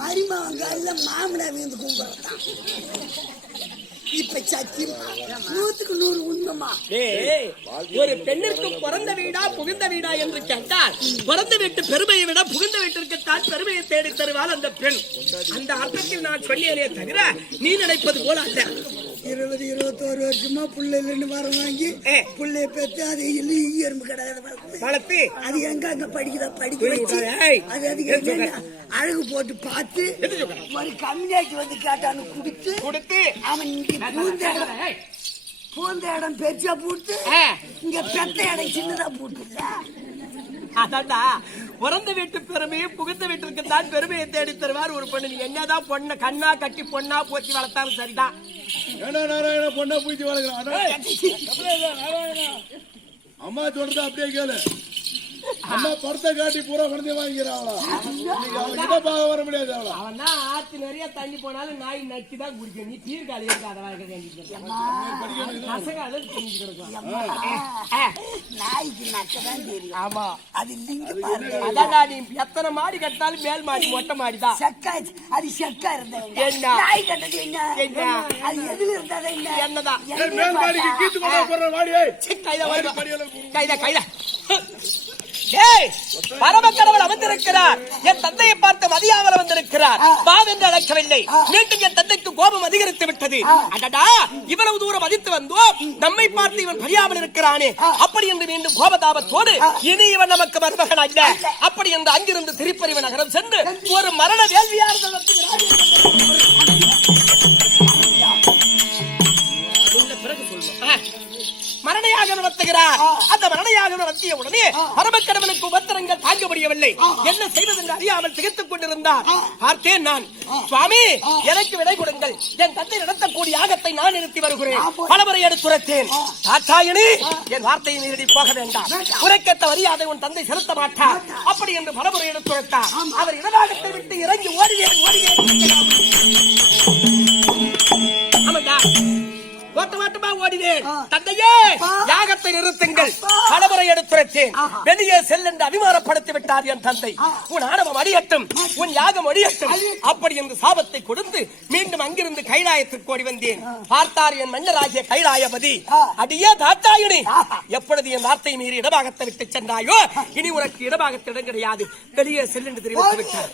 மருமகன் காலில் மாமனா வீந்து கும்பிடுறான். இப்ப சத்தியமா 100க்கு 100 உண்மைமா. ஒரு பெண்ணிற்கு பிறந்த வீடா புகுந்த வீடா என்று கேட்டால் பிறந்த வீட்டு பெருமையை விட புகுந்த வீட்டிற்குத்தான் பெருமையை தேடி தருவாள் அந்த பெண். அந்த அர்த்தத்தில் நான் சொன்னேனே தவிர நீ நினைப்பது போல அல்ல. 20-21 வருஷமா புள்ளைன்னு வரம் வாங்கி புள்ளைய பெற்று அது எறும்பு கிடையாது வளர்த்து அது எங்க அங்க படிக்க வச்சு அது அழகு போட்டு பார்த்து ஒரு கம்யூனிட்டி வந்து கேட்டான்னு கொடுத்து அவன் பூந்த இடம் பெருசா போட்டு இங்க பெத்த இடம் சின்னதா போட்டு. அதான்டா பிறந்த வீட்டு பெருமையை புகுந்த வீட்டிற்கு தான் பெருமையை தேடி தருவார் ஒரு பொண்ணு. நீ என்னதான் பொண்ணை கண்ணா கட்டி பொண்ணா போச்சு வளர்த்தாலும் சரிதான். பொண்ணா பூச்சி வளர்க்கிறான். அம்மா சொல்றது அப்படியே கேளு. அம்மா படத்தை காட்டி பூரா குழந்தைய வாங்கிக்கிறாங்களா? வர முடியாது. அவன் தான் ஆத்து நிறைய தண்ணி போனாலும் நாய் நச்சுதான் குடிக்கும். நீ தீர்காலி நாய்க்கு நக்கதான் தெரியும். ஆமா அது அதான் நீ எத்தனை மாடி கட்டினாலும் மேல் மாடி மொட்டை மாடிதான். அது செக்கா இருந்தது. என்ன நாய் கட்டது என்ன? அது எதுல இருந்தது என்னதான் கைதா கைதா பரமக்கடவுள் அமர்ந்திருக்கிறார். என் தந்தையை பார்த்து மதியாமல் வந்திருக்கிறார். பாவென்று அழைக்கவில்லை. மீண்டும் என் தந்தைக்கு கோபம் அதிகரித்து விட்டது. அடடா இவ்வளவு தூரம் மதித்து வந்தோம், நம்மை பார்த்து இவன் பரியாமல் இருக்கிறானே அப்படி என்று மீண்டும் கோபதாபத்தோடு இனி இவன் நமக்கு மருமகன் அல்ல அப்படி என்று அங்கிருந்து திருப்பறிவு நகரம் சென்று ஒரு மரண வேள்வியார் நடத்துகிறார். பிறகு சொல்லணும் மரணையாக நடத்துகிறார். அந்த மரணையாக நடத்திய உடனே பரமக்கடவுளுக்கு உபத்திரங்கள் தாங்க முடியவில்லை. என்ன செய்வது என்று அறியாமல் திகைத்துக் கொண்டிருந்தார். பார்த்தேன் நான், சுவாமி எனக்கு விடை கொடுங்கள், என் தந்தை நடத்தக்கூடிய யாகத்தை நான் நிறுத்தி வருகிறேன். பலமுறை எடுத்துரைத்தேன். தாட்சாயணி என் வார்த்தையை மீறி போக வேண்டாம், உரைக்கத்த மரியாதை உன் தந்தை செலுத்த மாட்டார் அப்படி என்று பலமுறை எடுத்துரைத்தார். அவர் இடவாகத்தை விட்டு இறங்கி ஓடினேன். ஆமாண்டா ஓட்டமா ஓடினேன். தந்தையே யாகத்தை நிறுத்துங்கள் பலமுறை எடுத்துரைத்தேன். வெளியே செல் என்று அபிமானப்படுத்தி விட்டார் என் தந்தை. உன் ஆணவம் அடியட்டும், உன் யாகம் அடியட்டும் அப்படி என்று சாபத்தை கொடுத்து மீண்டும் அங்கிருந்து கைலாயத்திற்கு ஓடி வந்தேன். பார்த்தார் என் மன்னராகிய கைலாயபதி. அடியே தாத்தாயினி, எப்பொழுது என் வார்த்தை மீறி இடபாகத்தை விட்டு சென்றாயோ இனி உனக்கு இடபாகத்தில் இடம் கிடையாது, வெளியே செல் என்று தெரிவித்து விட்டார்.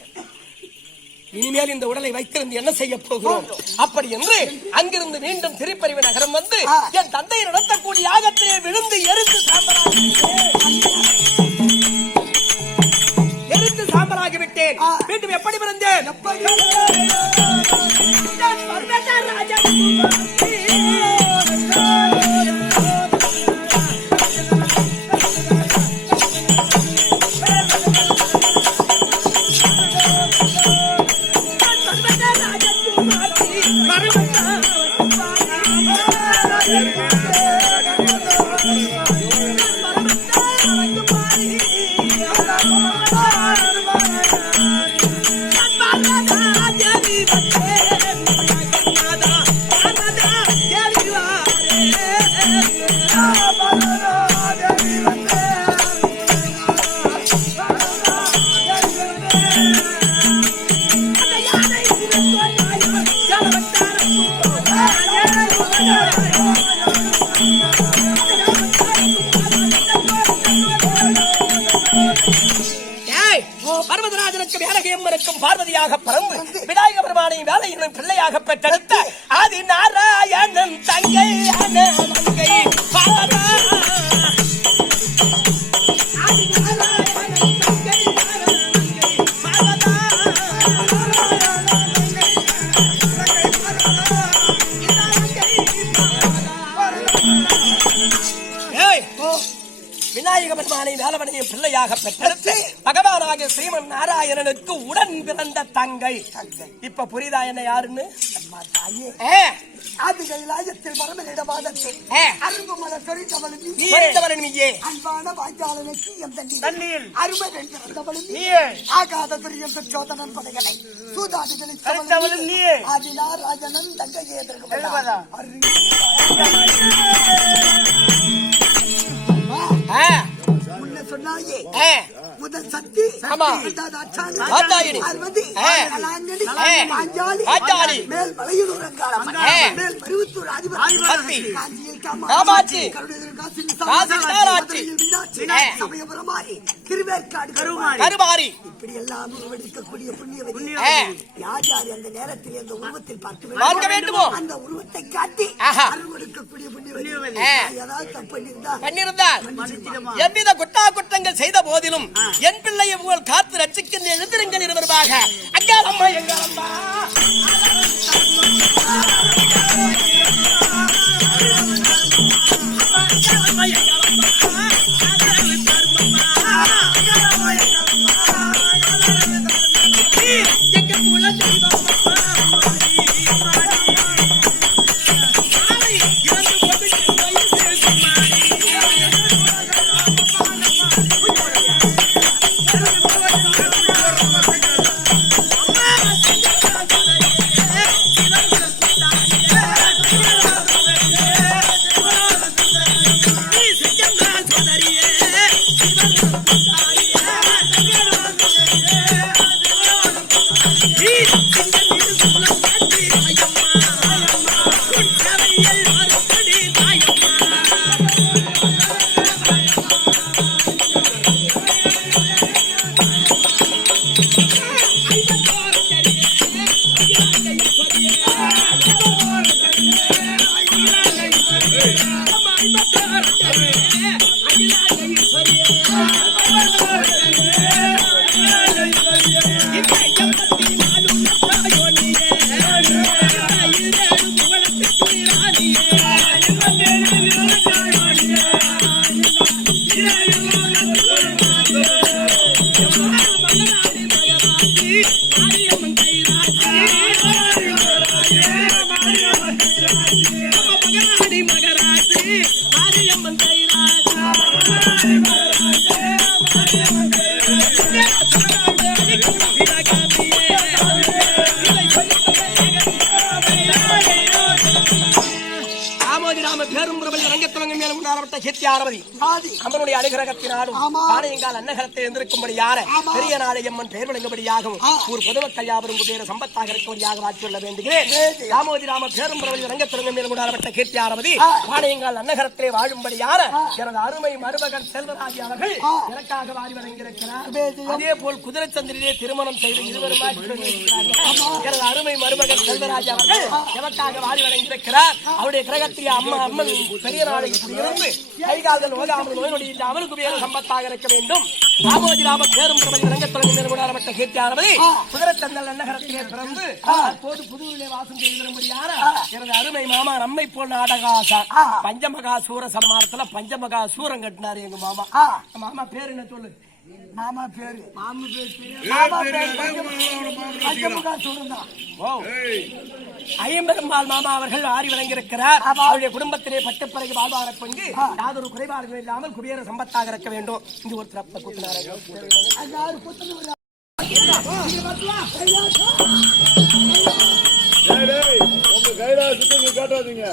இனிமேல் இந்த உடலை வைத்திருந்து என்ன செய்ய போகிறோம் அப்படி என்று அங்கிருந்து மீண்டும் திருப்பறிவு நகரம் வந்து என் தந்தையை நடத்தக்கூடிய யாகத்திலே விழுந்து எரிந்து சாம்பலாகிவிட்டேன். மீண்டும் எப்படி பிறந்தேன்? பார்வதியாக பறந்து விநாயக பெருமானை வேலையினும் பிள்ளையாக பெற்றெடுத்த ஆதி நாராயணன் தங்கை விநாயக பெருமானை வேலவனையும் பிள்ளையாக பெற்றெடுத்து பகவானாகிய ஸ்ரீமன் நாராயணனுக்கு உடன் பிறந்த தங்கை. இப்ப புரியுதா என்ன யாருன்னு? ஆதி கைலாயத்தில் பரமனிடமாதத்தில் அரும்புமல சொரித்தவளும் நீயே, அன்பான வாய்க்காலனுக்கு எம் தண்ணீர் அருமை வென்றவளும் நீயே, ஆகாத துரியம் சோதனன் படைகளை சூதாடுதலும் நீயே, ஆதினார் ராஜனன் தங்கையே என்ன சொன்னாயே ஆ. முதல் சக்தி ஆமா. இரண்டாவது அச்சாணி, ஆத்தாயி. பார்வதி, ஆ. கலாங்கனி, ஆ. பாஞ்சாலி, பாஞ்சாலி. மேல் மலையூர் அங்காளம்மன், ஆ. மேல் மருவத்தூர் அதிபதி, சக்தி. காஞ்சியில் காமாட்சி, கருணையில் காசினி, காசி விசாலாட்சி, மதுரையில் மீனாட்சி, ஆ. சமயபுரமாரி, திருவேற்காடு கருமாரி. இப்படி எல்லாம் உருவெடுக்கக்கூடிய புண்ணியவதி ஆ. யார் யார் அந்த நேரத்தில் அந்த உருவத்தில் பார்க்க வேண்டுமோ? அந்த உருவத்தை காட்டி ஆஹா. அருள்வெடுக்கக்கூடிய புண்ணியவதி ஆ. ஏதாவது தப்பு பண்ணியிருந்தா பண்ணியிருந்தால் எவ்வித குற்றா குற்றங்கள் செய்த போதிலும் என் பிள்ளையை போல் காத்து ரட்சிக்கின்ற எழுந்திருங்கள் இருவருமாக. அங்காளம்மா எங்காளம்மா அம்மனுடைய அனுகிரகத்தினாலும் பாளையங்கால் அன்னகரத்தை எந்திருக்கும்படி யார பெரிய நாளையம்மன் பெயர் விளங்கும்படியாகவும் ஒரு பொதுமக்கள் யாவரும் குபேர சம்பத்தாக இருக்கும்படியாக வாய்ப்பு சொல்ல வேண்டுகிறேன். ராமோஜி ராம பேரும் ரங்கத்திலங்கம் மேலும் கொண்டாடப்பட்ட கீர்த்தியாரதி பாளையங்கால் அன்னகரத்திலே வாழும்படி யார எனது அருமை மருமகன் செல்வராஜ் அவர்கள் எனக்காக வாரி வழங்கியிருக்கிறார். அதே போல் குதிரை சந்திரிலே திருமணம் செய்து இருவருமாய் எனது அருமை மருமகன் செல்வராஜ் அவர்கள் எனக்காக வாரி வழங்கியிருக்கிறார். அவருடைய கிரகத்திலே அம்மன் பெரிய நாளைக்கு இருந்து கைகால்கள் ஓகாமல் நோய் நொடி இல்லாமல் குபேர சம்பத்தாக இருக்க வேண்டும். ராமோஜி ராம பேரும் ரங்கத்திலங்கம் மேலும் கொண்டாடப்பட்ட கீர்த்தியாரதி குதிரை சந்தல் அன்னகரத்திலே பிறந்து அப்போது புதுவிலே வாசம் செய்து வரும்படியான எனது அருமை மாமா நம்மை போல் நாடகாசா பஞ்சமகா சூர சம்மாரத்துல பஞ்சமகா சூரம் கட்டினாரு எங்க மாமா. மாமா பேர் என்ன சொல்லு? மாமா பேரு ஐம்பெருமாள் மாமா அவர்கள் ஆறி வழங்கியிருக்கிறார். அவருடைய குடும்பத்திலே பட்டப்பிறகு வாழ்வார பங்கு யாதொரு குறைபாடுகள் இல்லாமல் குபேர சம்பத்தாக இருக்க வேண்டும். இங்கு ஒருத்தர் கூட்டினார். உங்க கைலாசத்துக்கு காட்டாதீங்க.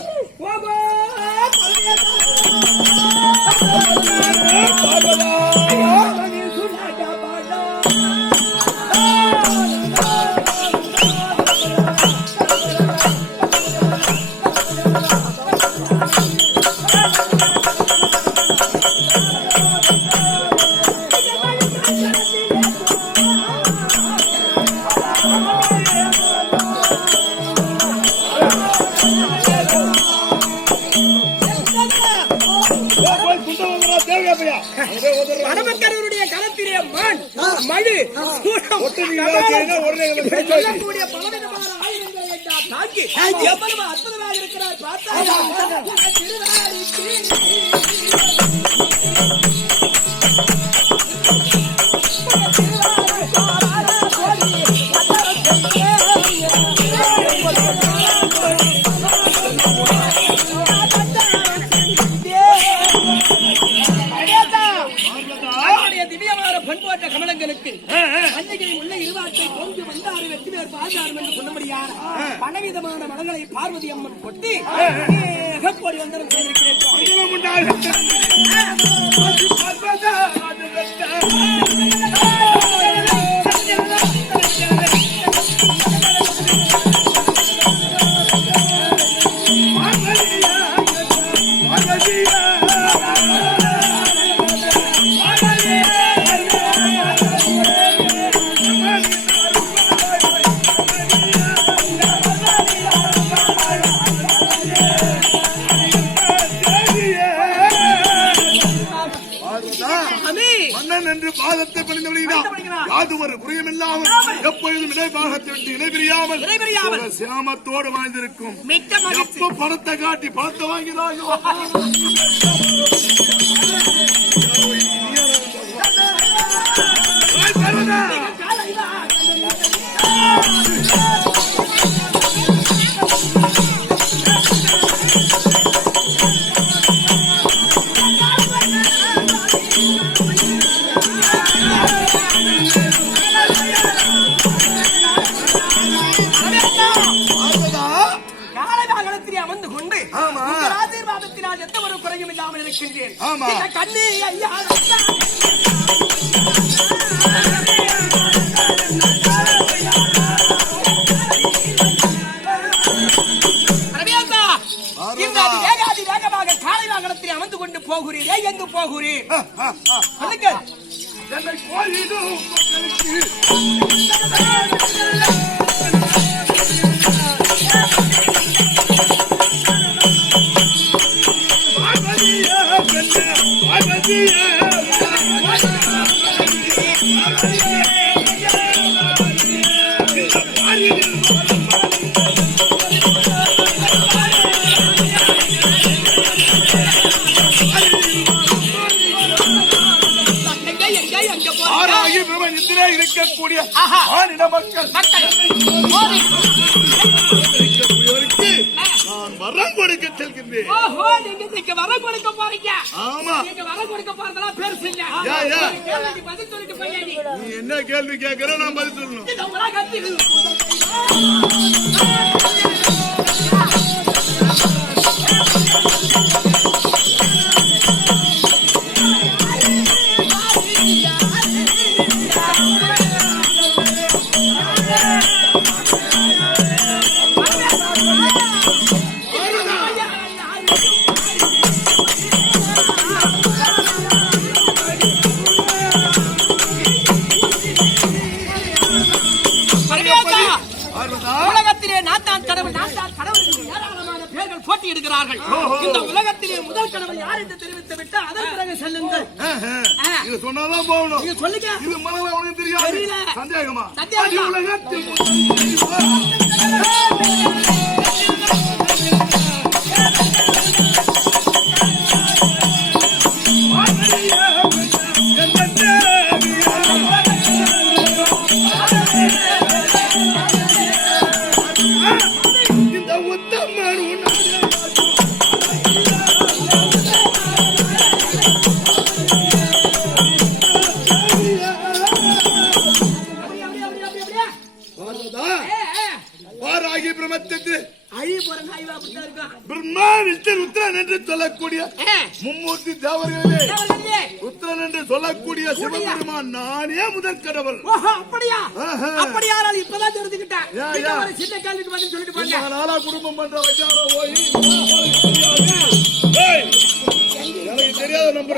வடமக்கரருடைய களத்திலே மண் மழு சொல்லக்கூடிய பலவிதமான ஆயுதங்களை எல்லாம் தாக்கி எவ்வளவு அற்புதமாக இருக்கிறார் பார்த்தா. திவ்யமான பண்பாட்ட கமலங்களுக்கு அன்னைக்கு உள்ள இருவாட்டை கொண்டு வந்தாரு வெற்றி பேர் பாஜாரம் என்று சொன்னபடியான பலவிதமான மலங்களை பார்வதி அம்மன் கொட்டி கோடி வந்தனம் செய்திருக்கிறேன். பாதத்தை பணிந்தவர்களால் யாது ஒரு புரியமில்லாமல் எப்பொழுதும் இணைபாகத்தை விட்டு இணைபிரியாமல் சியாமத்தோடு வாழ்ந்திருக்கும். எப்ப பணத்தை காட்டி பணத்தை வாங்கினாயோ அமர்ந்து கொண்டு ஆசீர்வாதத்தினால் எந்த ஒரு குறையும் இல்லாமல் இருக்கின்றேன். கண்ணே ஐயா வேகமாக காலை வாகனத்தில் அமர்ந்து கொண்டு போகிறீரே, எங்கு போகிறீர்? இருக்கக்கூடிய மாநில மக்கள் நான் வரம் கொடுக்க செல்கின்றேன். நீங்க வரம் கொடுக்க போறீங்க? ஆமா, நீங்க வரம் கொடுக்க போறதெல்லாம் பெருசுங்க. பதில் சொல்லிட்டு போய் நீ என்ன கேள்வி கேட்கிற நான் பதில் சொல்லணும். உலகத்திலே நான் தான் கடவுள் ஏராளமான பேர்கள் போட்டி எடுக்கிறார்கள். இந்த உலகத்திலே முதல் கடவுள் யார் என்று தெரிவித்து விட்டு அதன் பிறகு செல்லுங்கள். இது சொன்னாதான் போகணும். நீங்க சொல்லுங்க. இது மனதில் உனக்கு தெரியாது. சந்தேகமா? உலகத்தில் சொல்லக்கூடிய மும்மூர்த்தி தேவர்களே, உத்திரன் என்று சொல்லக்கூடிய சிவபெருமான் நானே முதல் கடவுள். அப்படியா? அப்படியானால் இப்பதான் தெரிஞ்சுக்கிட்டேன். சின்ன கேள்விக்கு பதில் சொல்லிட்டு போங்க. நாளா குடும்பம் பண்ற வச்சாரோ போய் எனக்கு தெரியாத நம்பர்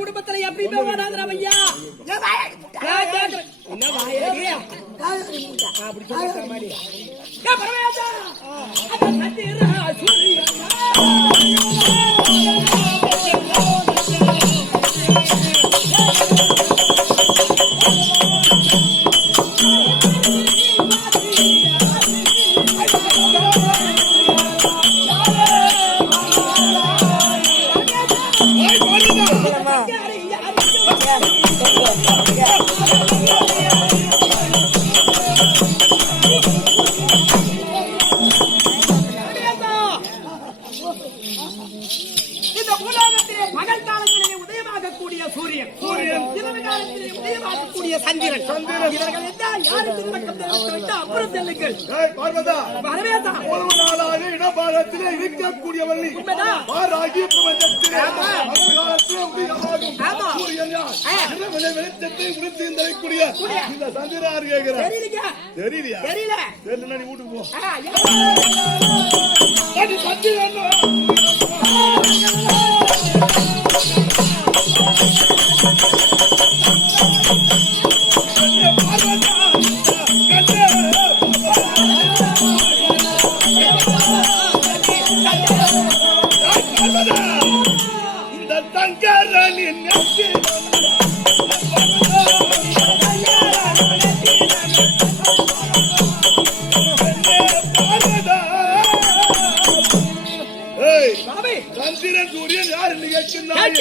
குடும்பத்துல எப்படியுமே ஓடாதுரா ஐயா. என்ன வாயடி அப்படி சொல்ற மாதிரி பரவாயில்ல. இந்த உலகத்திலே பகல் காலங்களிலே உதயமாகக்கூடிய சூரியன் இரவு காலத்திலே உதயமாக வரக்கூடிய சந்திரன் இவர்கள் எல்லாம் யாருக்கு விளக்கம் தெரிவித்து விட்டு அப்புறம் செல்லுங்கள். பார்வதா வரவேதா ஒரு நாளாக இடபாகத்திலே இருக்கக்கூடியவர்கள் ஆராகிய பிரபஞ்சத்திலே காலத்திலே உதயமாகும் சூரியன் யார்? இரவிலே வெளிச்சத்தை உடுத்தி தரக்கூடிய இந்த சந்திரன் யார் கேட்கிறார்? தெரியலையா? தெரியல நீ வீட்டுக்கு போ. சந்திரன் இந்த தங்கரனின் சந்திரன் சூரியன் யார் நிகழ்ச்சினார்?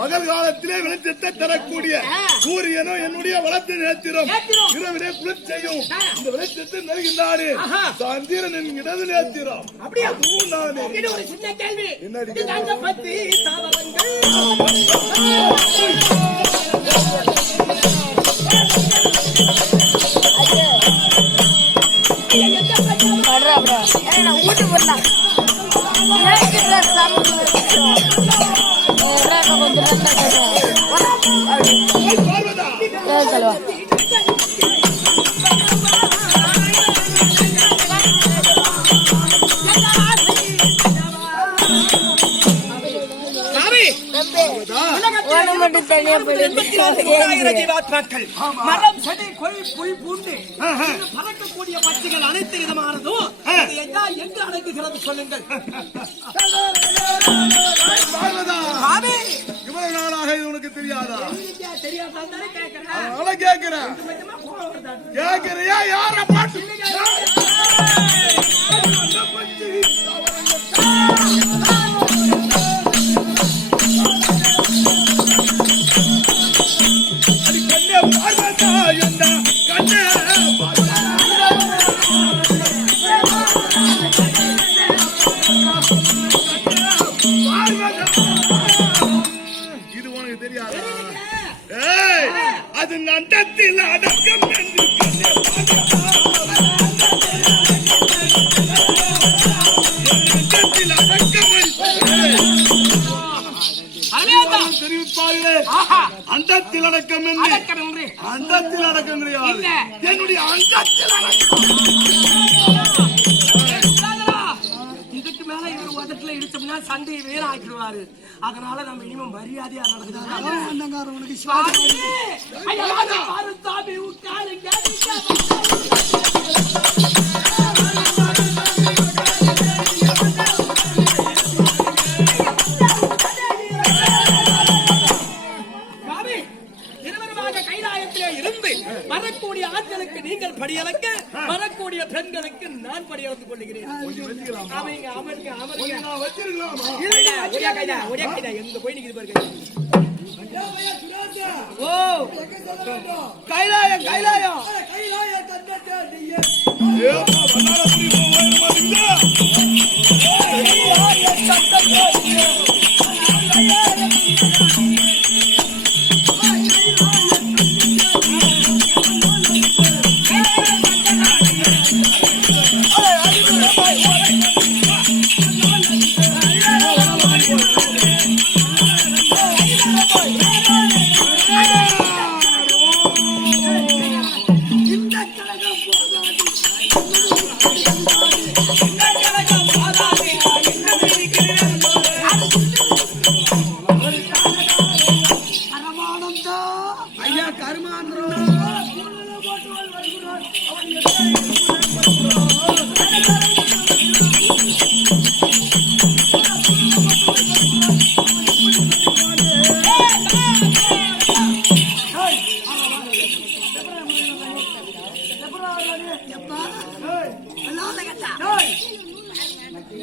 பகல் காலத்திலே வெளிச்சத்தை தரக்கூடிய சூரியனோ என்னுடைய வளர்த்து நேத்திரம் இரவிலே குளிர் செய்யும் இந்த வெளிச்சத்தை நல்கின்றானே சந்திரன் என் இடது நேத்திரம். அதுவும் நானே. ஒரு சின்ன கேள்வி. என்னடி? பத்தி தாவரங்கள் ஊட்டி போடலாம் கொஞ்சம் மரம் செடி கொய் புல் பூண்டு பறக்கக்கூடிய பட்சிகள் அனைத்து விதமானதும் எங்கு அடங்குகிறது சொல்லுங்கள். இவ்வளவு நாளாக இது உனக்கு தெரியாதா? தெரியாதானே கேட்கிறேன். கேட்கிறியா? யார பாட்டு இது உனக்கு தெரியாதா? அது நண்டத்தில் அடக்கம் என்று தெரிவிப்பார்களே. அண்டத்தில் அடக்கம் என்று அண்டத்தில் அடக்கம் கிடையாது. என்னுடைய அண்டத்தில் அடக்கம். இதுக்கு மேல இவர் உதட்டுல இடிச்சோம்னா சண்டையை வேற ஆக்கிடுவாரு. அதனால நம்ம இனிமே மரியாதையா கைலாயத்திலே இருந்து வரக்கூடிய ஆட்களுக்கு நீங்கள் படியளக்க வரக்கூடிய பெண்களுக்கு நான் படியளத்துக் கொள்ளுகிறேன். எங்க போய் நிக்குது பாருங்க. ஓ கைலாயம் கைலாயம்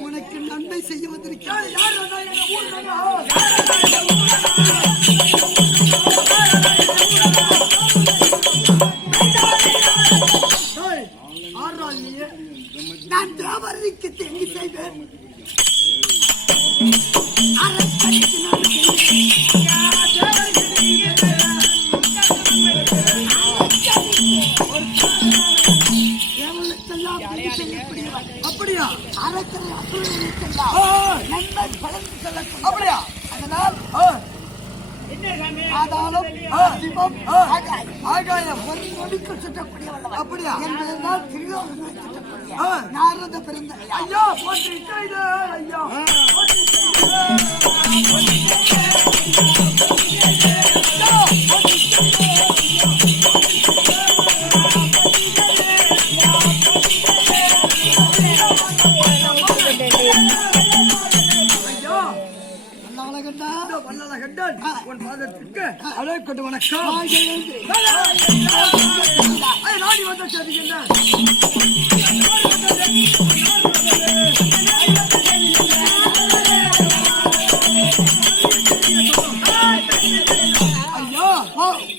உனக்கு நன்மை செய்ய வந்திருக்கிறார். நான் தேவருக்கு தேங்கி செய்வேன். அரசனுக்கு நான் அப்படியா? அறக்கரை அசுரர்களுக்கெல்லாம் நன்மை பலன் சொல்லக்கூடிய. அப்படியா? அதனால் ஆதாரம் சிவம் ஆகாயம் ஒரு நொடிக்கு சுற்றக்கூடிய வல்லவன். அப்படியா? என்பதனால் திரியோதனை சுற்றக்கூடிய நாரத பெருந்தகை. ஐயா போற்றி செய்து ஐயா வல்லழகண்டன் உன் பாதத்திற்கு அழைக்கட்டு வணக்கம். நாடி வந்த சரிகின்றான். ஐயா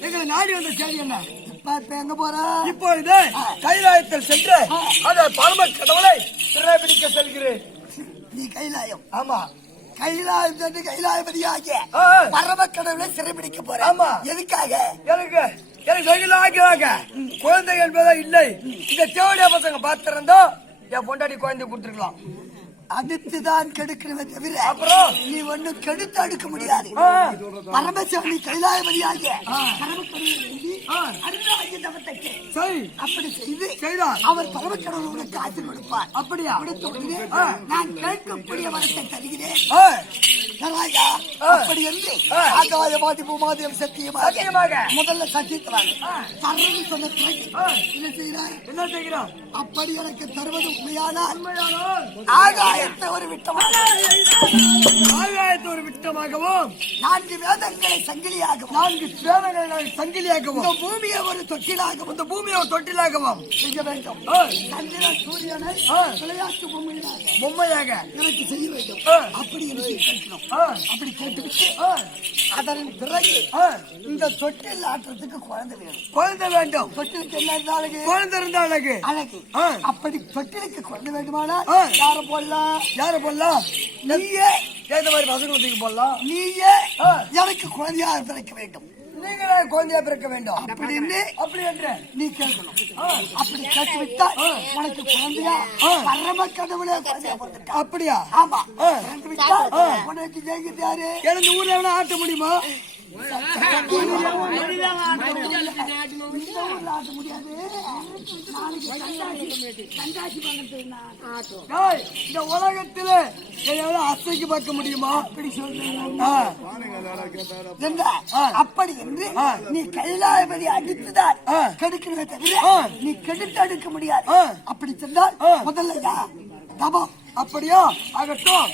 எங்களை நாடி வந்த சரி என்ன? இப்ப எங்க போற? இப்பொழுது கைலாயத்தில் சென்று அந்த பரம கடவுளை சிறைபிடிக்க செல்கிறேன். நீ கைலாயம்? ஆமா. கைலாயம் சென்று கைலாயபதியாகிய பரம கடவுளை சிறைபிடிக்க போற. ஆமா. எதுக்காக? எனக்கு வெகுலாக குழந்தை என்பதா இல்லை. இந்த தேவடியா பசங்க பார்த்திருந்தா என் பொண்டாடி குழந்தை கொடுத்துருக்கலாம். அடுத்துதான் கெடுக்கணுமே தவிர அப்புறம் நீ ஒண்ணும் கெடுத்து அடுக்க முடியாது. பரமசிவனி கைலாயபதியாகிய சரி அப்படி செய்து செய்தார். அவர் பரமக்கடவுளோட காத்து கொடுப்பார். அப்படியா? நான் கேட்கக்கூடிய வரத்தை தருகிறேன். அப்படி என்று ஆகாயவாதி பூமாதியம் சத்தியமாக முதல்ல சத்தியத்துவாங்க தர்றது சொன்ன என்ன செய்யறார்? என்ன செய்கிறார்? அப்படி எனக்கு தருவது உண்மையானால் ஆகாயத்தை ஒரு விட்டமாகவும் 4 வேதங்களை சங்கிலியாகவும் இந்த பூமியை ஒரு தொட்டிலாகவும் செய்ய வேண்டும். சந்திரன் சூரியனை விளையாட்டு பொம்மையாக எனக்கு செய்ய வேண்டும். அப்படி எனக்கு கேட்கணும். அப்படி கேட்டுவிட்டு அதன் பிறகு இந்த தொட்டில் ஆட்டுறதுக்கு குழந்தை வேண்டும். தொட்டிலுக்கு என்ன இருந்தாலும் குழந்தை இருந்தா அழகு. அப்படி தொட்டிலுக்கு குழந்தை வேண்டுமானால் யார போடலாம்? நீயே ஏந்த மாதிரி பசங்களுக்கு போடலாம். நீயே எனக்கு குழந்தையாக பிறக்க வேண்டும். நீங்களே குழந்தையா பிறக்க வேண்டும். அப்படி என்று நீ கேட்கணும். அப்படி கேட்டுவிட்டா உனக்கு குழந்தையா பரம கடவுளே அப்படியா? ஆமா. உனக்கு ஜெயிக்கிறது யாரு? எனக்கு ஊர்ல எவ்வளவு ஆட்ட முடியுமா? இந்த உலகத்துல அசைக்கு பார்க்க முடியுமா? அப்படி சொல்றீங்க. அப்படி என்று நீ கைலாயபதி அடித்துதான் கெடுக்கிறத தவிர நீ கெடுத்து அடுக்க முடியாது. அப்படி சென்றால் முதல்ல தபம். அப்படியா? ஆகட்டும்.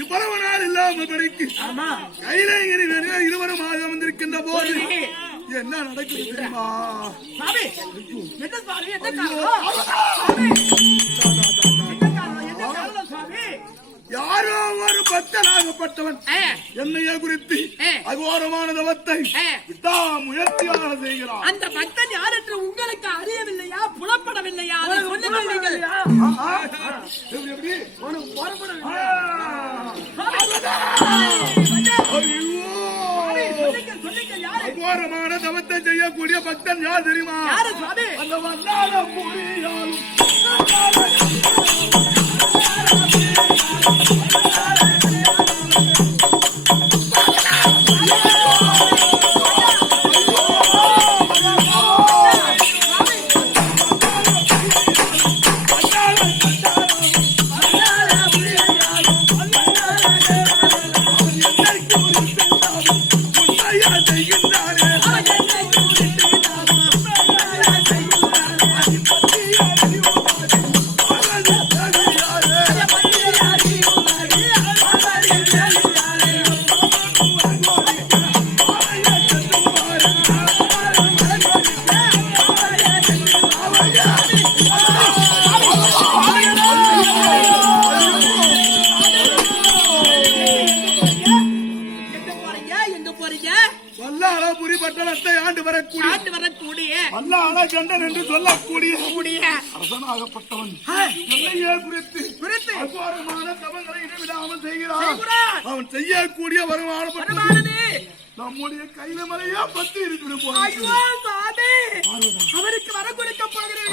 இவ்வளவு நாள் இல்லாமல் படிக்கு கையில இருவரும் ஆக வந்திருக்கின்ற போது என்ன நடக்குது தெரியுமா? யாரோ ஒரு பக்தனாகப்பட்டவன் என்னைய குறித்து அகோரமான தவத்தை விடாமுயற்சியாக செய்கிறான். அந்த பக்தன் யார் என்று உங்களுக்கு அறியவில்லையா, புலப்படவில்லையா? அகோரமான தவத்தை செய்யக்கூடிய பக்தன் யார் தெரியுமா? அந்த வந்தால புரியாலும் கண்டன் என்று சொல்லக்கூடிய அரசனாகப்பட்டவன் என்னையே குறித்து அபாரமான தவங்களை இடைவிடாமல் செய்கிறான். அவன் செய்யக்கூடிய வருமானப்பட்டது நம்முடைய கையில மலையா பத்தி இருக்கிற அவருக்கு வர கொடுக்க போகிறேன்.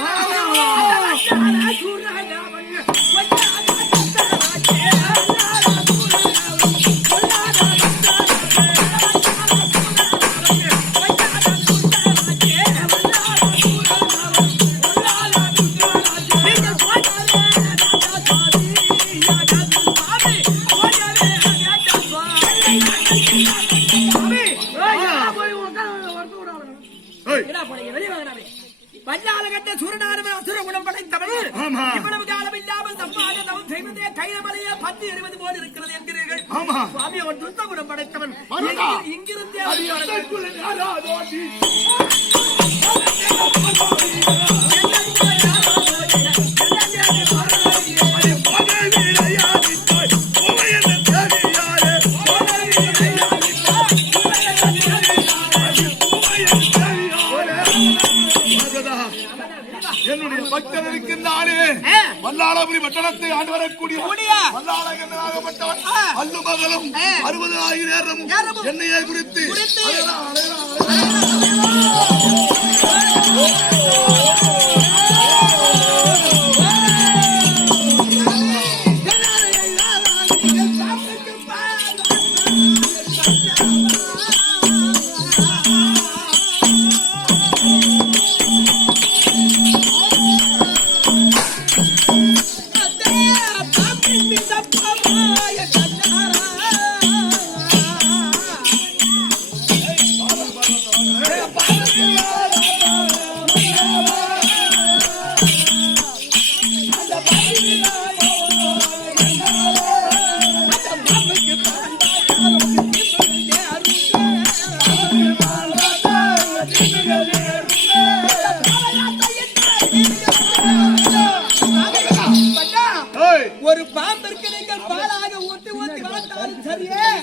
வல்லாளகட்ட சூரனாரவன் அசுர குணம் படைத்தவன் இவ்வளவு காலம் இல்லாமல் தம்மாக தவம் செய்வதே கைலமலையே 10 20 போல் இருக்கிறது என்கிறீர்கள். சுவாமி அவன் துத்த குணம் படைத்தவன். இங்கிருந்தே என்னுடைய பக்தர் இருக்கின்றானே வல்லாளபுரி பட்டணத்தை ஆண்டு வரக்கூடிய வல்லாளகனாகப்பட்டவன் அல்லு மகளும் 60,000 நேரமும் என்னையை குறித்து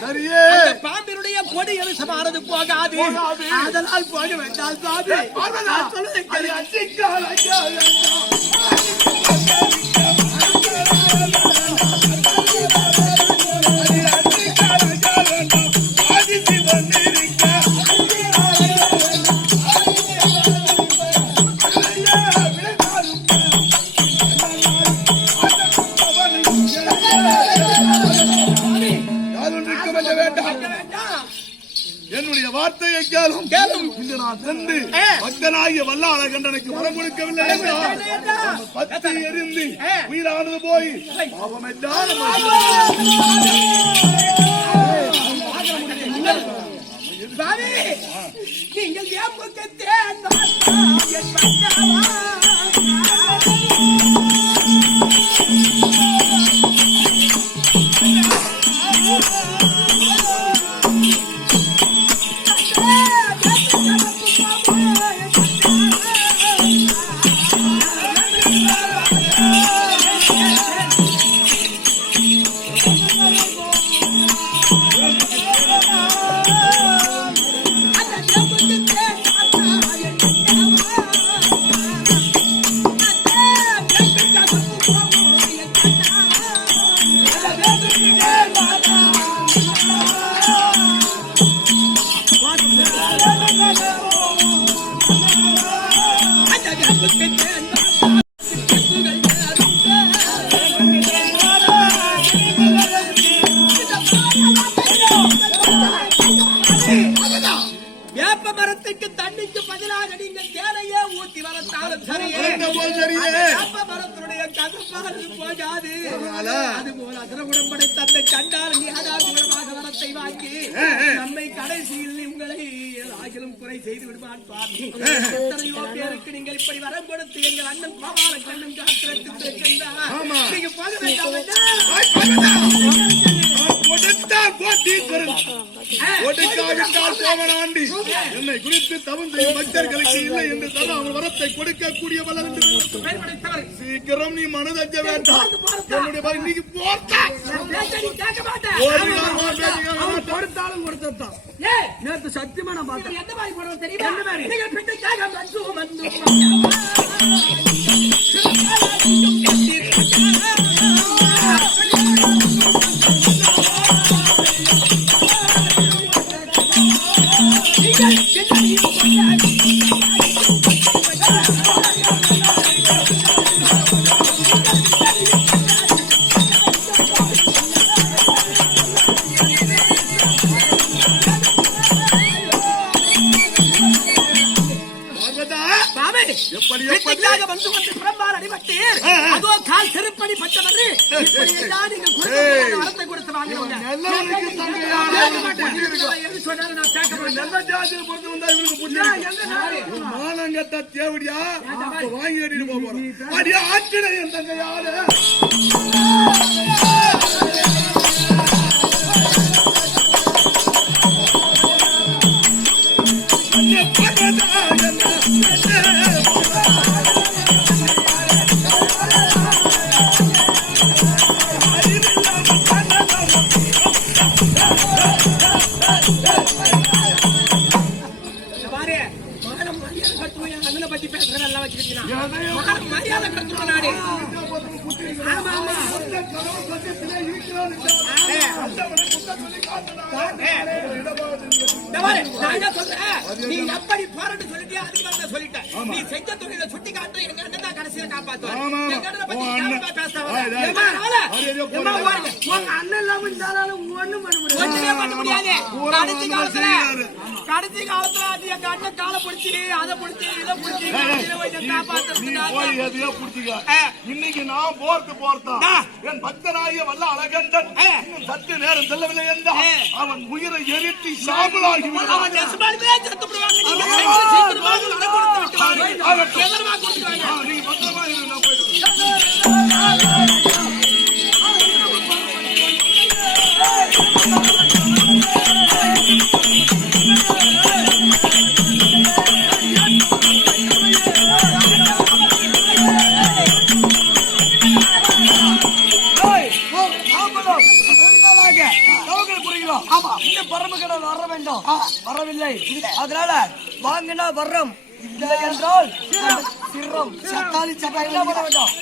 சரியே அந்த பாம்பினுடைய கொடி எரிசமானது போகாது. அதனால் போக வேண்டாம் சாமி. நான் சொல்லுவேன் என்னுடைய வார்த்தையை கேளும். இன்று நான் சென்று பக்தனாகிய வல்லாள கண்டனுக்கு வரம் கொடுக்கவில்லை என்றால் பத்தி எரிந்து உயிரானது போய் பாவமென்றால் நீங்கள் வேப்ப மரத்துக்கு தண்ணிக்கு பதிலாக நீங்கள் தேனையே ஊத்தி வளர்த்தாலும் சரியே. வேப்ப மரத்தினுடைய கதப்பானது போகாது. அதுபோல அசுரகுணம் படைத்த அந்த கண்டால் நீ அதாகுணமாக வரத்தை வாங்கி நம்மை கடைசியில் உங்களை ஆகிலும் குறை செய்து விடுவான் பாருங்க. எத்தனையோ பேருக்கு நீங்கள் இப்படி வரம் கொடுத்து எங்கள் அண்ணன் கோபால கண்ணன் காத்திருக்கின்றார். நீங்க போக வேண்டாம். என்னை குறித்து தவம் செய்யும் பக்தர்களுக்கு இல்லை என்று சொல்ல அவர் வரத்தை கொடுக்கக்கூடிய வல்லவன் சீக்கிரம் நீ மனதஞ்ச வேண்டாம். என்னுடைய இன்னைக்கு கொடுத்தாலும் கொடுத்தான். நேற்று சத்தியமா நான் பார்த்தேன். எந்த மாதிரி போடுறது தெரியுமா? தேவடியா வாங்கி அடிட்டு போறோம். ஆற்றிட என் தங்கையாரு மரியாதை கட்டுவோம் நாடு. நீ எப்படி போராட்டு சொல்லிட்டியா அதுக்கு நான் சொல்லிட்டேன். நீ செஞ்ச தொழில சுட்டி காட்டுற எங்க அண்ணன் தான் கடைசியில காப்பாத்துவார். எங்க அண்ணனை பத்தி உங்க அண்ணன் இல்லாம இருந்தாலும் ஒண்ணும் பண்ண முடியாது. கடைசி காலத்துல அது எங்க அண்ணன் காலை பிடிச்சி அதை பிடிச்சி இதை பிடிச்சி இன்னைக்கு நான் போர்த்தான் என் பக்தனாகிய வல்ல அழகண்டன் சற்று நேரம் செல்லவில்லை என்றால் அவன் உயிரை எரித்து சாம்பலாகி நீங்க பத்திரமா இரு. நான் இல்லை. அதனால வாங்கினா வர்றம், இல்லை என்றால் சிரம். சத்தாலி சட்டாய் என்ன பண்ண வேண்டும்?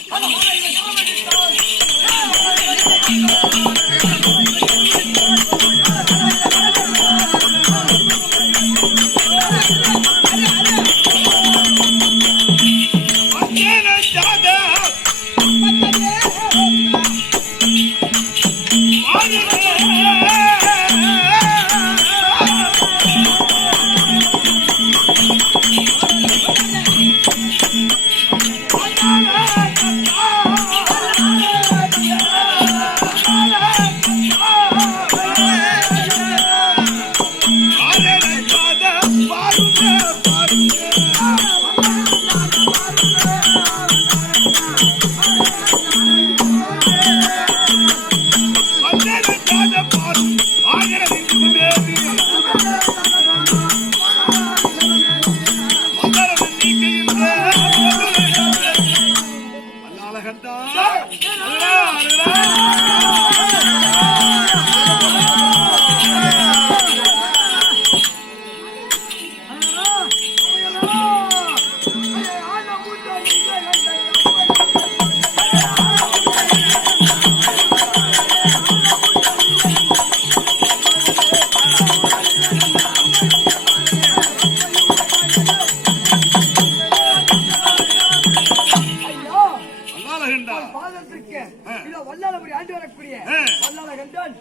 வல்லாளபடி ஆண்டு வரக்கூடிய வல்லாள கண்டான்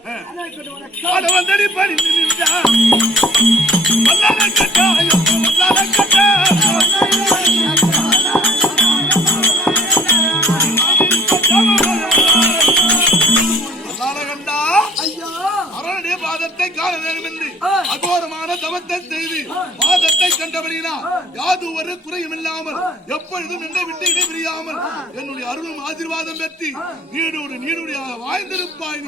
பாதத்தை காண வேண்டும் என்று அகோரமான தவத்தை செய்து பாதத்தை கண்டபடினா யாது ஒரு குறையும் இல்லாமல் எப்பொழுதும் என்னை விட்டு இடைபிரியாமல் என்னுடைய அருளும் ஆசீர்வாதம் பெற்று நீடோடு நீடுடைய வாழ்ந்திருப்பாய்.